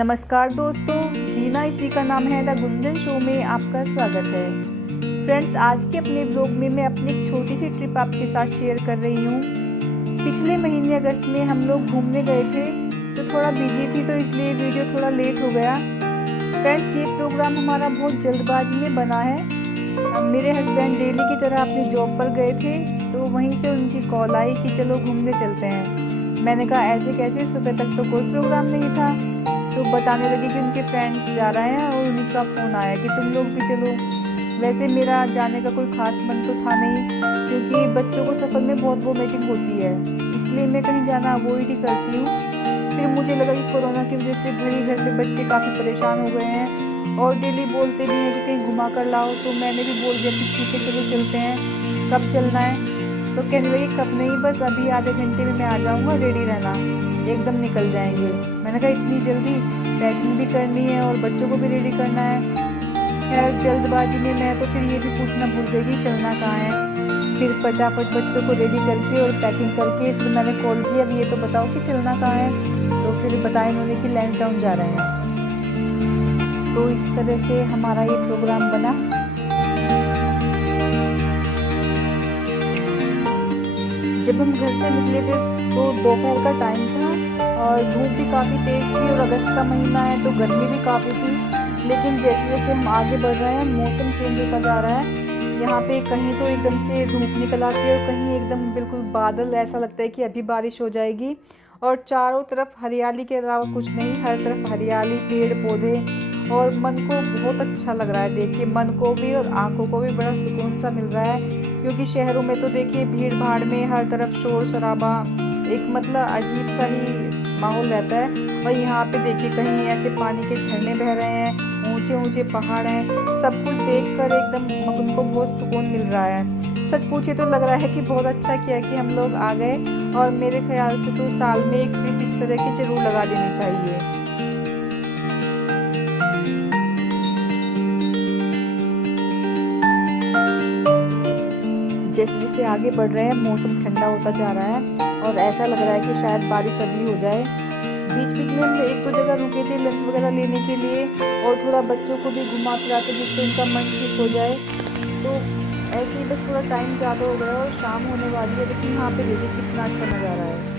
नमस्कार दोस्तों, जीना इसी का नाम है द गुंजन शो में आपका स्वागत है। फ्रेंड्स, आज के अपने ब्लॉग में मैं अपनी एक छोटी सी ट्रिप आपके साथ शेयर कर रही हूँ। पिछले महीने अगस्त में हम लोग घूमने गए थे, तो थोड़ा बिजी थी तो इसलिए वीडियो थोड़ा लेट हो गया। फ्रेंड्स, ये प्रोग्राम हमारा बहुत जल्दबाजी में बना है। मेरे हस्बैंड डेली की तरह अपनी जॉब पर गए थे, तो वहीं से उनकी कॉल आई कि चलो घूमने चलते हैं। मैंने कहा ऐसे कैसे, सुबह तक तो कोई प्रोग्राम नहीं था। तो बताने लगे कि उनके फ्रेंड्स जा रहे हैं और उनका फ़ोन आया कि तुम लोग भी चलो। वैसे मेरा जाने का कोई ख़ास मन तो था नहीं, क्योंकि बच्चों को सफ़र में बहुत वोमिटिंग होती है, इसलिए मैं कहीं जाना अवॉइड ही करती हूँ। फिर मुझे लगा कि कोरोना की वजह से घर में बच्चे काफ़ी परेशान हो गए हैं और डेली बोलते भी हैं कि कहीं घुमा कर लाओ। तो मैंने भी बोल दिया कि ठीक है चलो चलते हैं, कब चलना है। तो कहने लगी कब नहीं, बस अभी आधे घंटे में मैं आ जाऊँगा, रेडी रहना, एकदम निकल जाएंगे। मैंने कहा इतनी जल्दी, पैकिंग भी करनी है और बच्चों को भी रेडी करना है। खैर जल्दबाजी में मैं तो फिर ये भी पूछना भूल गई कि चलना कहाँ है। फिर फटाफट बच्चों को रेडी करके और पैकिंग करके फिर मैंने कॉल किया, अब ये तो बताओ कि चलना कहाँ है। तो फिर बताया उन्होंने कि लैंसडाउन जा रहे हैं। तो इस तरह से हमारा ये प्रोग्राम बना। जब हम घर से निकले थे तो दोपहर का टाइम था और धूप भी काफ़ी तेज़ थी और अगस्त का महीना है तो गर्मी भी काफ़ी थी। लेकिन जैसे जैसे हम आगे बढ़ रहे हैं मौसम चेंज होता जा रहा है। यहाँ पे कहीं तो एकदम से धूप निकल आती है और कहीं एकदम बिल्कुल बादल, ऐसा लगता है कि अभी बारिश हो जाएगी। और चारों तरफ हरियाली के अलावा कुछ नहीं, हर तरफ हरियाली, पेड़ पौधे, और मन को बहुत अच्छा लग रहा है देख के। मन को भी और आँखों को भी बड़ा सुकून सा मिल रहा है, क्योंकि शहरों में तो देखिए भीड़ भाड़ में हर तरफ शोर शराबा, एक मतलब अजीब सा ही माहौल रहता है। और यहाँ पे देखिए कहीं ऐसे पानी के झरने बह रहे हैं, ऊंचे ऊंचे पहाड़ हैं, सब कुछ देखकर एकदम मन को बहुत सुकून मिल रहा है। सच पूछे तो लग रहा है कि बहुत अच्छा किया कि हम लोग आ गए, और मेरे ख्याल से तो साल में एक ट्रिप इस तरह की जरूर लगा देनी चाहिए। जैसे जैसे आगे बढ़ रहे हैं मौसम ठंडा होता जा रहा है और ऐसा लग रहा है कि शायद बारिश अभी हो जाए। बीच बीच में हम एक दो जगह रुके थे लंच वगैरह लेने के लिए और थोड़ा बच्चों को भी घुमा फिरा के जिससे उनका मन ठीक हो जाए। तो ऐसे ही बस थोड़ा टाइम ज़्यादा हो गया और शाम होने वाली है, लेकिन यहाँ पे देखिए कितना अच्छा नज़ारा है।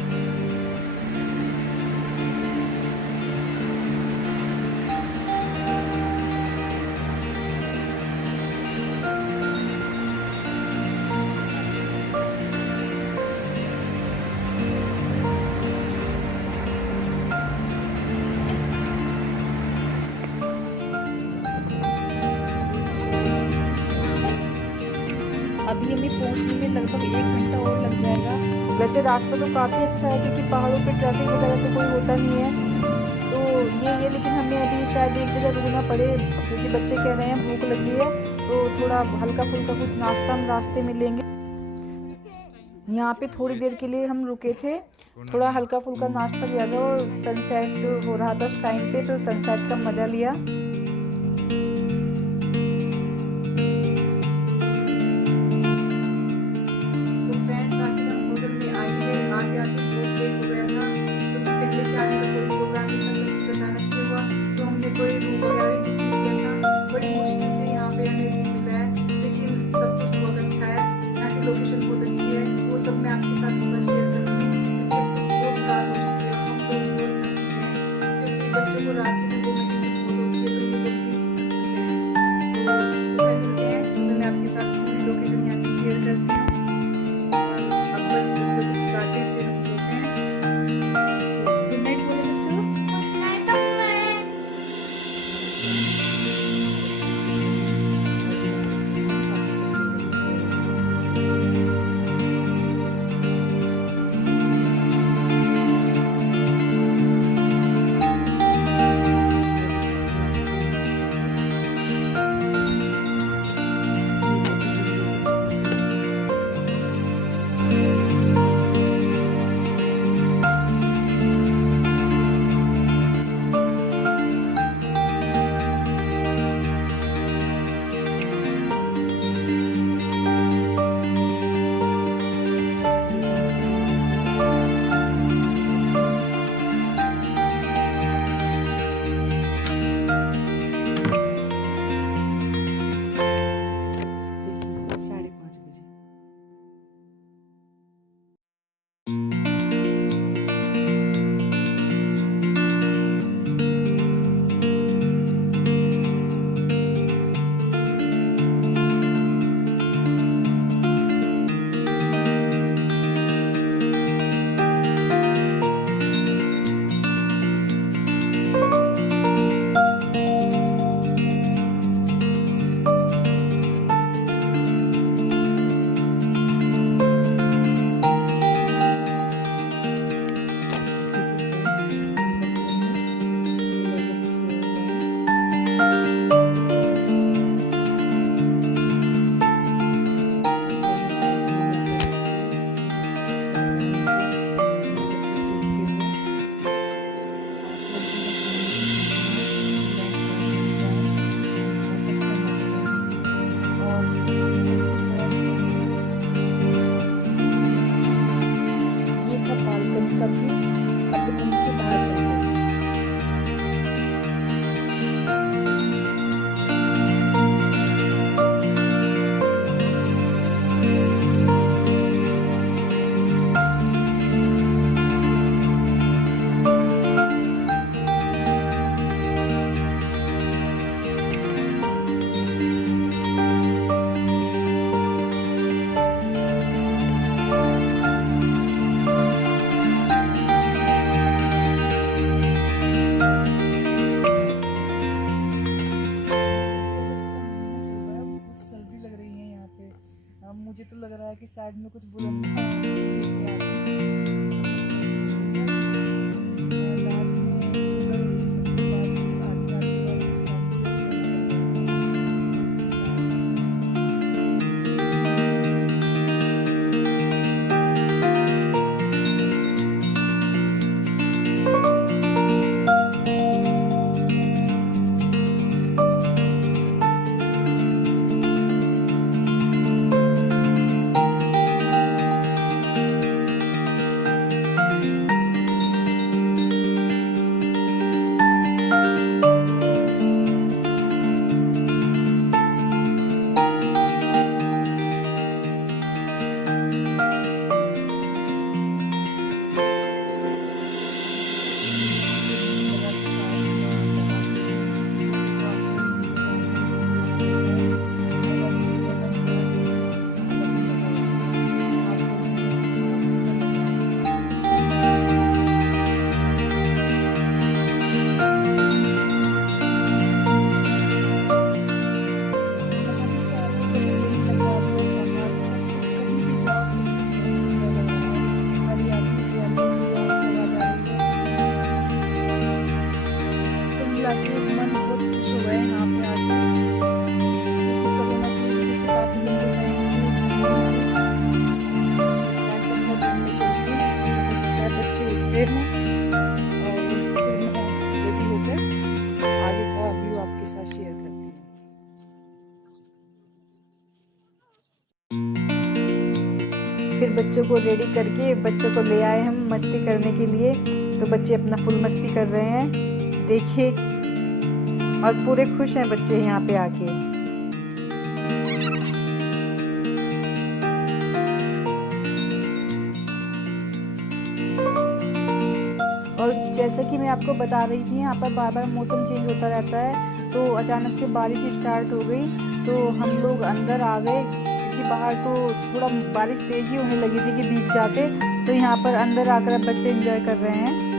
अभी हमें पहुंचने में लगभग 1 घंटा और लग जाएगा। वैसे रास्ता तो काफ़ी अच्छा है, क्योंकि पहाड़ों पे ट्रैफिक वगैरह तो कोई होता नहीं है। तो ये है, लेकिन हमें अभी शायद एक जगह रुकना पड़े, क्योंकि बच्चे कह रहे हैं भूख लगी है, तो थोड़ा हल्का फुल्का कुछ नाश्ता हम रास्ते में लेंगे। यहाँ पे थोड़ी देर के लिए हम रुके थे, थोड़ा हल्का फुल्का नाश्ता लिया था और सनसेट हो रहा था उस टाइम पे, तो सनसेट का मज़ा लिया। कोई रूम वगैरह भी बुक नहीं किया था, बड़ी मुश्किल से यहाँ पे हमें रूम मिला है, लेकिन सब कुछ बहुत अच्छा है। यहाँ की लोकेशन बहुत अच्छी है, वो सब मैं आपके साथ सुबह शेयर करूँगी, क्योंकि अब तो बहुत रात हो चुकी है, हम तो बहुत थक चुके हैं, क्योंकि बच्चों को रास्ते में घूमने की बहुत होती है। मुझे तो लग रहा है कि शायद में कुछ बुलंद मन बहुत खुश हो गए यहाँ पे आके। बच्चे उठते हैं और फिर मैं रेडी होकर आगे का व्यू आपके साथ शेयर करती हूँ। फिर बच्चों को रेडी करके बच्चों को ले आए हम मस्ती करने के लिए। तो बच्चे अपना फुल मस्ती कर रहे हैं, देखिए, और पूरे खुश हैं बच्चे यहाँ पे आके। और जैसे कि मैं आपको बता रही थी, यहाँ पर बार बार मौसम चेंज होता रहता है, तो अचानक से बारिश स्टार्ट हो गई। तो हम लोग अंदर आ गए क्योंकि बाहर तो थोड़ा बारिश तेज ही होने लगी थी कि भीग जाते। तो यहाँ पर अंदर आकर अब बच्चे एंजॉय कर रहे हैं।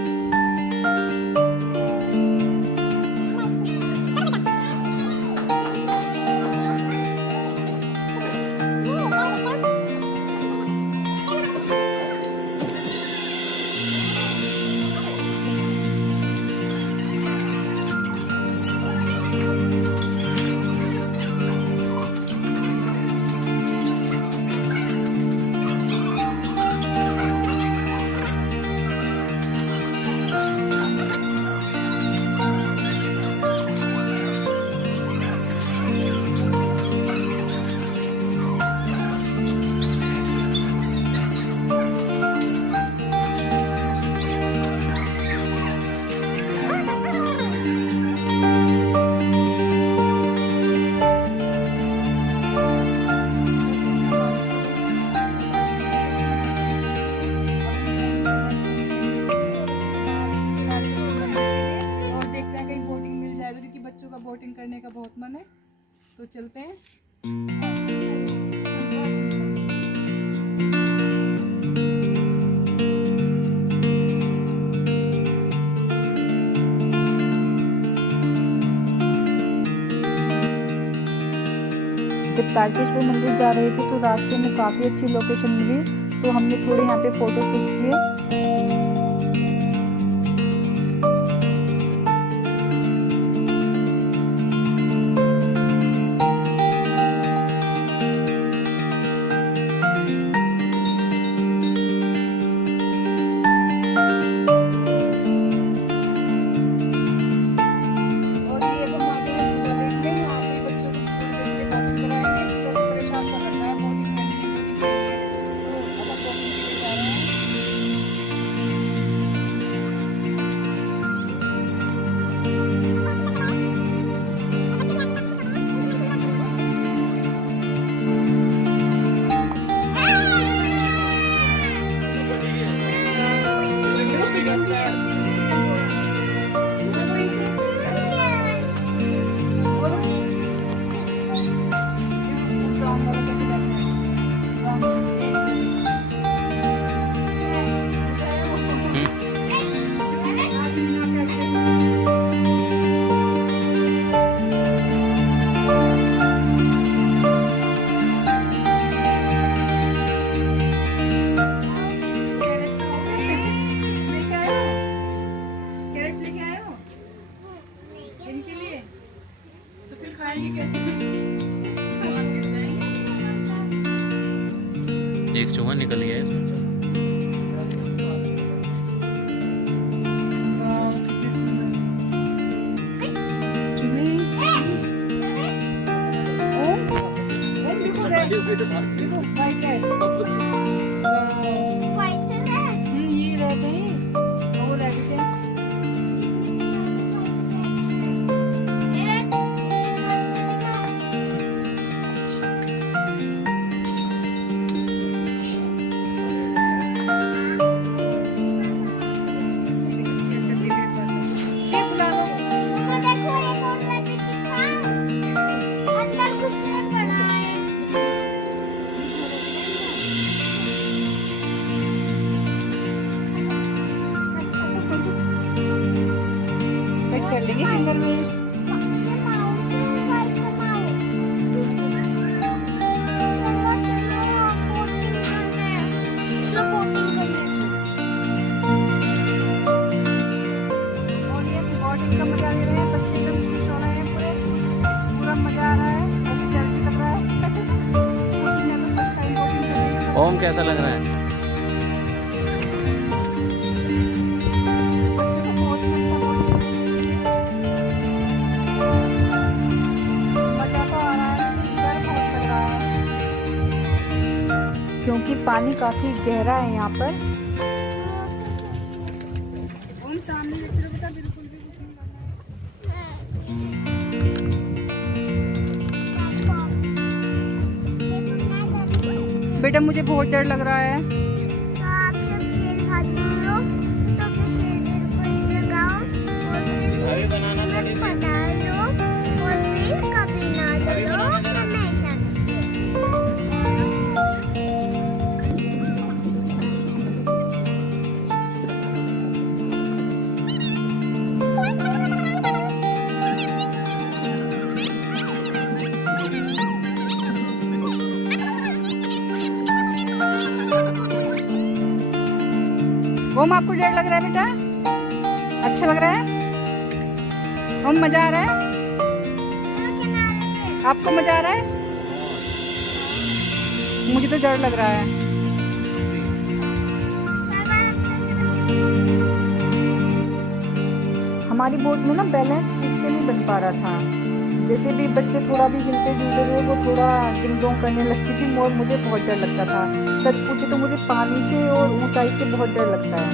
बोटिंग करने का बहुत मन है, तो चलते हैं। जब तारकेश्वर मंदिर जा रहे थे तो रास्ते में काफ़ी अच्छी लोकेशन मिली, तो हमने थोड़े यहाँ पे फोटो शूट किए। एक चूहा निकल गया है इसमें। ये रहते हैं और रहते हैं। कर लेंगे फिंगर में। और ये बोटिंग का मजा ले रहे हैं बच्चे, एकदम खुश हो रहे हैं, पूरा मजा आ रहा है, ऐसे डर भी लग रहा है। ओम कैसा लग रहा है? क्योंकि पानी काफी गहरा है यहाँ पर। सामने बेटा बिल्कुल भी कुछ नहीं करना है। बेटा मुझे बहुत डर लग रहा है। तो आप सब शेल खाते हो तो फिर शेल बिल्कुल लगाओ और फिर बना लो और फिर कभी ना डरो हमेशा। ओम आपको डर लग रहा है बेटा? अच्छा लग रहा है? ओम मजा आ रहा है? आपको मजा आ रहा है? मुझे तो डर लग रहा है। हमारी बोट में ना बैलेंस ठीक से नहीं बन पा रहा था। जैसे भी बच्चे थोड़ा भी हिलते जुलते थे वो थोड़ा डिंग डोंग करने लगती थी और मुझे बहुत डर लगता था। सच पूछे तो मुझे पानी से और ऊंचाई से बहुत डर लगता है।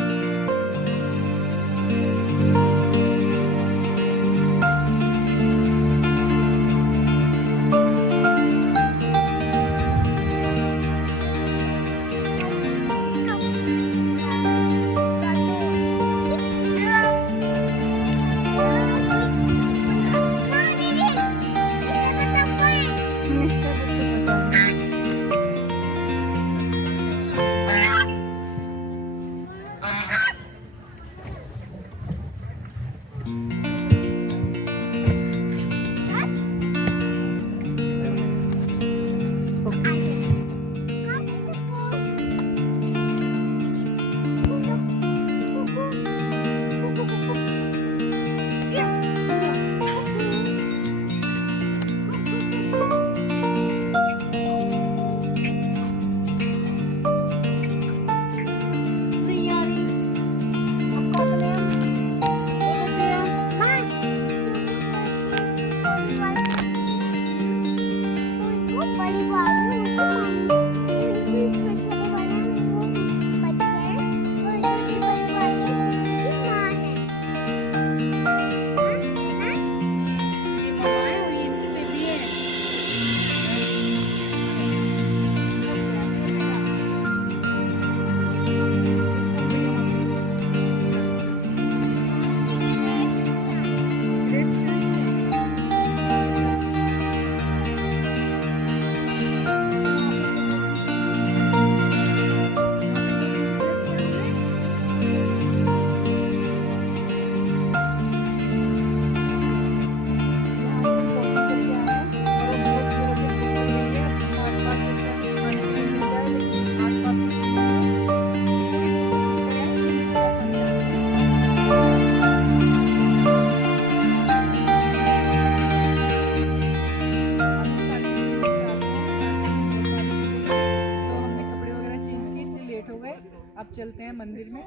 अब चलते हैं मंदिर में।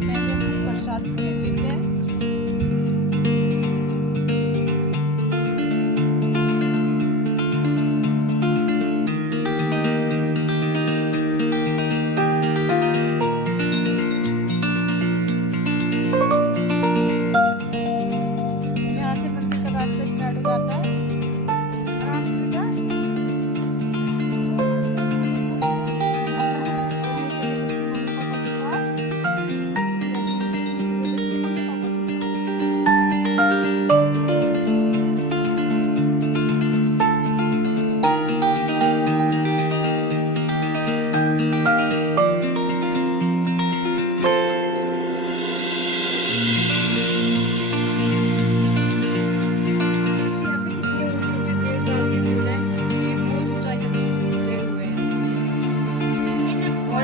पहले हम प्रसाद खरीद लेते हैं। यहाँ से मंदिर का रास्ता स्टार्ट हो जाता है। आराम से बेटा।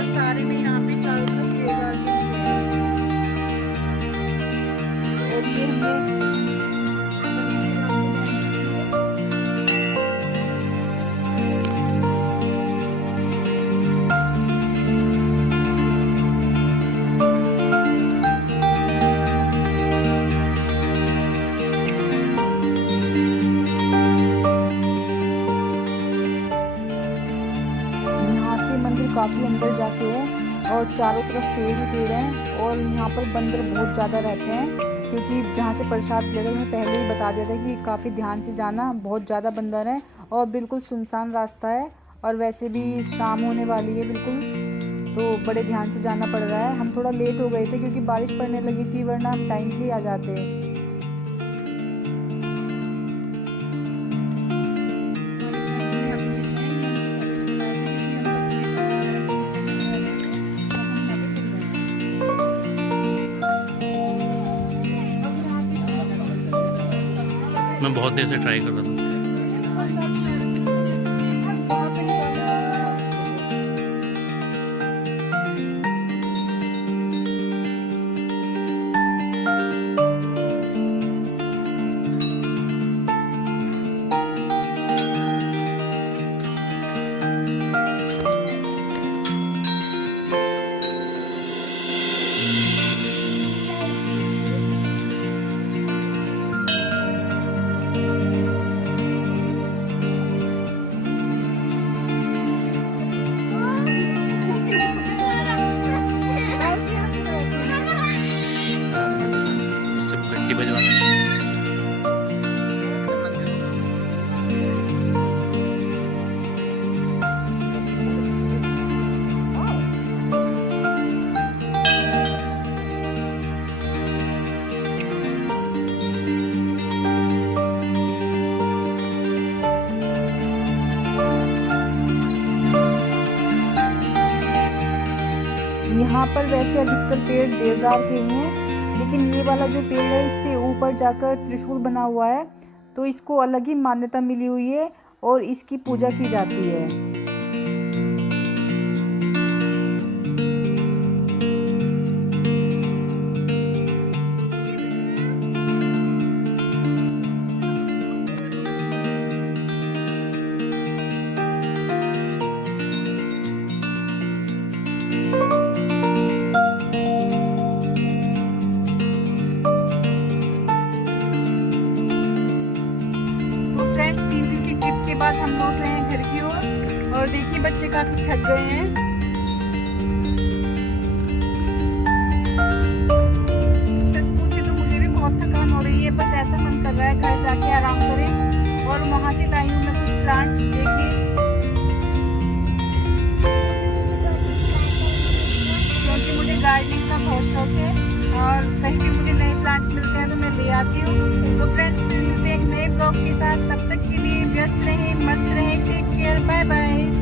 सारे में यहाँ पे चारों तरफ पेड़ डाले हुए हैं। और ये मंदिर काफ़ी अंदर जाके है और चारों तरफ पेड़ ही पेड़ हैं और यहाँ पर बंदर बहुत ज़्यादा रहते हैं, क्योंकि जहाँ से प्रसाद लेकर मैं पहले ही बता दिया था कि काफ़ी ध्यान से जाना, बहुत ज़्यादा बंदर हैं और बिल्कुल सुनसान रास्ता है और वैसे भी शाम होने वाली है बिल्कुल, तो बड़े ध्यान से जाना पड़ रहा है। हम थोड़ा लेट हो गए थे क्योंकि बारिश पड़ने लगी थी, वरना हम टाइम से ही आ जाते। मैं बहुत देर से ट्राई कर रहा था। यहाँ पर वैसे अधिकतर पेड़ देवदार के ही हैं, लेकिन ये वाला जो पेड़ है इस पे ऊपर जाकर त्रिशूल बना हुआ है, तो इसको अलग ही मान्यता मिली हुई है और इसकी पूजा की जाती है। के बाद हम लौट रहे हैं घर की ओर और देखिए बच्चे काफी थक गए हैं। सच पूछे तो मुझे भी बहुत थकान हो रही है, बस ऐसा मन कर रहा है घर जाके आराम करें। और वहां से लाई हूँ मैं कुछ प्लांट्स देखे, क्योंकि मुझे गार्डनिंग का बहुत शौक है और कहीं भी मुझे नए प्लांट्स मिलते हैं तो मैं ले आती हूँ। तो फ्रेंड्स मिलते हैं एक नए ब्लॉग के साथ, तब तक के लिए व्यस्त रहें, मस्त रहें, टेक केयर, बाय बाय।